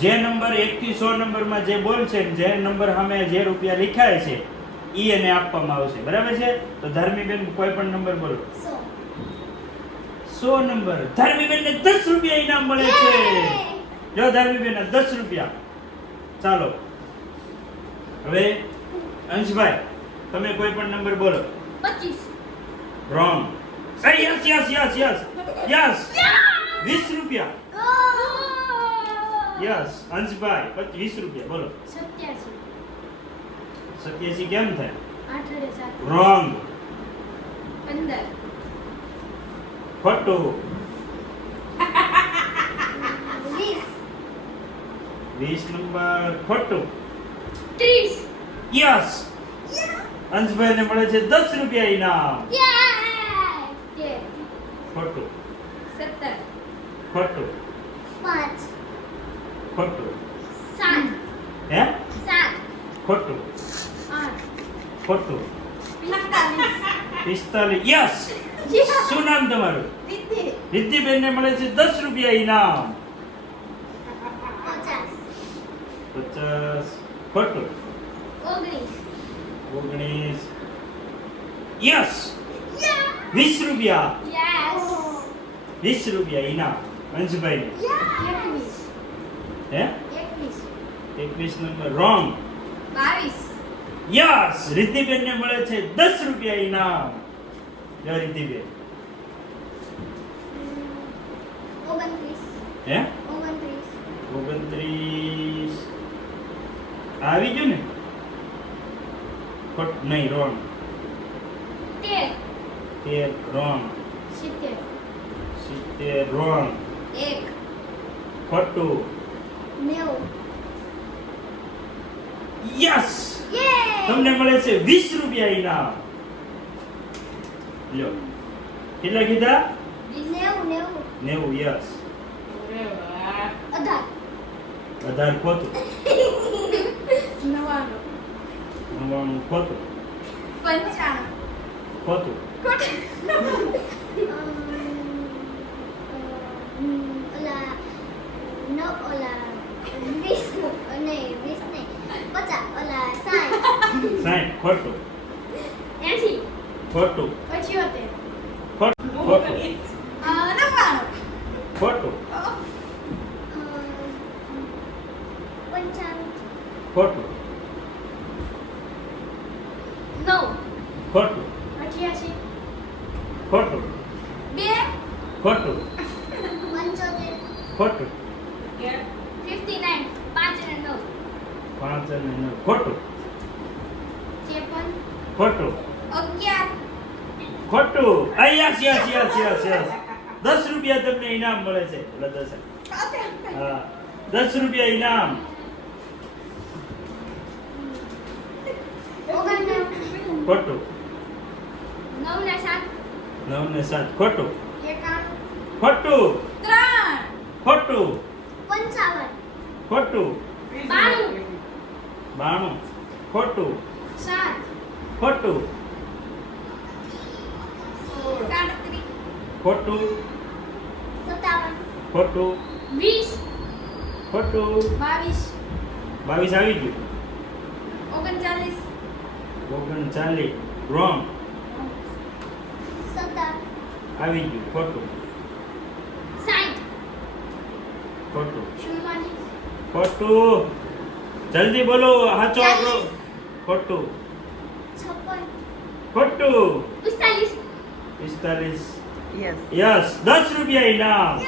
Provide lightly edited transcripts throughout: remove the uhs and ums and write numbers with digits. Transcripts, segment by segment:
જે નંબર 1 થી 100 નંબરમાં જે બોલ છે જે નંબર સામે જે રૂપિયા લખાય છે ઈ એને આપવામાં આવશે. બરાબર છે? તો ધર્મીબેન કોઈ પણ નંબર બોલો. 100 નંબર. ધર્મીબેનને 10 રૂપિયા ઇનામ મળે છે. જો ધર્મીબેન 10 રૂપિયા. ચાલો હવે અંશભાઈ તમે કોઈ પણ નંબર બોલો. 25. રોંગ. યસ 20 રૂપિયા. યસ અંશભાઈ 20 રૂપિયા બોલો. 87. 87 કેમ થાય? 8 અને 7. રોંગ. 15. ખોટું. 20. 20 નંબર ખોટું. 30. યસ અંશભાઈ ને મળે છે 10 રૂપિયા ઇનામ. ખોટું. 17. ખોટું. 5. ખોટું. 7. હે 7. ખોટું. 8. ખોટું. 45. 45 યસ. શું નામ તમારું? રિદ્ધિબેન ને મળે છે 10 રૂપિયા ઇનામ. 50 ખોટું. 19 યસ 20 રૂપિયા. 20 રૂપિયા ઇનામ અંશભાઈ ને. હે 21 નંબર રોંગ. 22. યસ રિદ્ધિબેન ને મળે છે 10 રૂપિયા ઇનામ. જો રિદ્ધિબેન. 29. હે 29. 29 આવી ગયું ને? ખોટ નહીં રોંગ. 13. રોંગ. 70. 70 રોંગ. 1. ખોટું. 90. યસ યે! તમને મળે છે 20 રૂપિયા ઇનામ. લ્યો કેટલા કીધા? 90. 90 યસ. 18. 18 ખોટું. 99. 99 ખોટું. 95. ખોટું. ઓલા 20 અને 20 ને 50 ઓલા 60. 60 ખોટું. 80. ખોટું. 75. ખોટું. ખોટું. 99. ખોટું. 95. ખોટું. 9. ખોટું. 88. ખોટું. 2. ખોટું. 75. ખોટું. 59. 5 અને 9. 5 અને 9 ખોટું. 53. ખોટું. 11. ખોટું. યસ 10 રૂપિયા તમને ઇનામ મળે છે. એટલે 10. હા 10 રૂપિયા ઇનામ. 99. ખોટું. 9 ને 7. 9 ને 7 ખોટું. 91. ખોટું. 3. ખોટું. 55. ખોટું. 92. 92 ખોટું. 7. ખોટું. 37. ખોટું. 57. ખોટું. 20. ખોટું. 22. 22 આવી ગયું. 39. 39 રોંગ. 17. આવી ગયું. ખોટું. 60. ખોટું. 44. ખોટું. જલ્દી બોલો સાચો આંકડો. ખોટું. 56. ખોટું. 45. 45 Yes. યસ 10 રૂપિયા ઇનામ.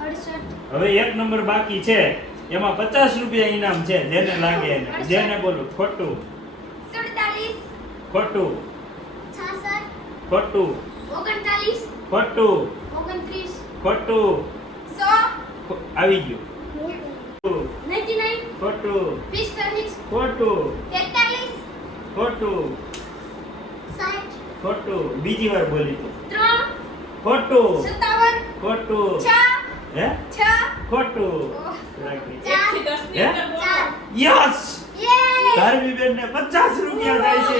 68. હવે એક નંબર બાકી છે એમાં 50 રૂપિયા ઇનામ છે જેને લાગે એને. જેને બોલો. ખોટું. 47. ખોટું. 66. ખોટું. 39. ખોટું. 29. ખોટું. 100. આવી ગયું. 99. ખોટું. 45. ખોટું. 43. ખોટું. 60. ખોટું. બીજી વાર બોલી તો. 3. ખોટું. 57. ખોટું. 6. હે 6. ખોટું. 4. હે 4. યસ યે! ધાર્મી બેન ને 50 રૂપિયા જાય છે.